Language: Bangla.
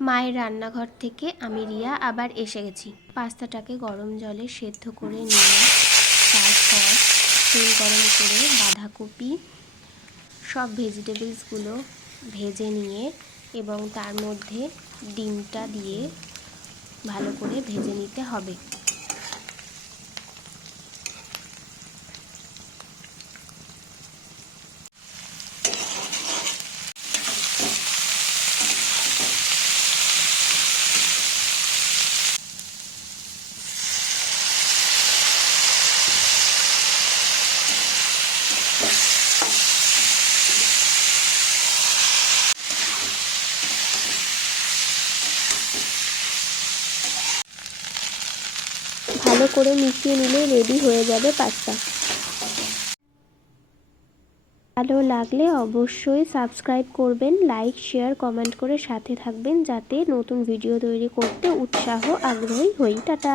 মায়ের রান্নাঘর থেকে আমি রিয়া আবার এসে গেছি। পাস্তাটাকে গরম জলে সেদ্ধ করে নিয়ে তারপর তেল গরম করে বাঁধাকপি সব ভেজিটেবলসগুলো ভেজে নিয়ে এবং তার মধ্যে ডিমটা দিয়ে ভালো করে ভেজে নিতে হবে। ভালো করে মিশিয়ে নিলে রেডি হয়ে যাবে পাস্তা। ভালো লাগলে অবশ্যই সাবস্ক্রাইব করবেন, লাইক শেয়ার কমেন্ট করে সাথে থাকবেন যাতে নতুন ভিডিও তৈরি করতে আগ্রহী হই। টাটা।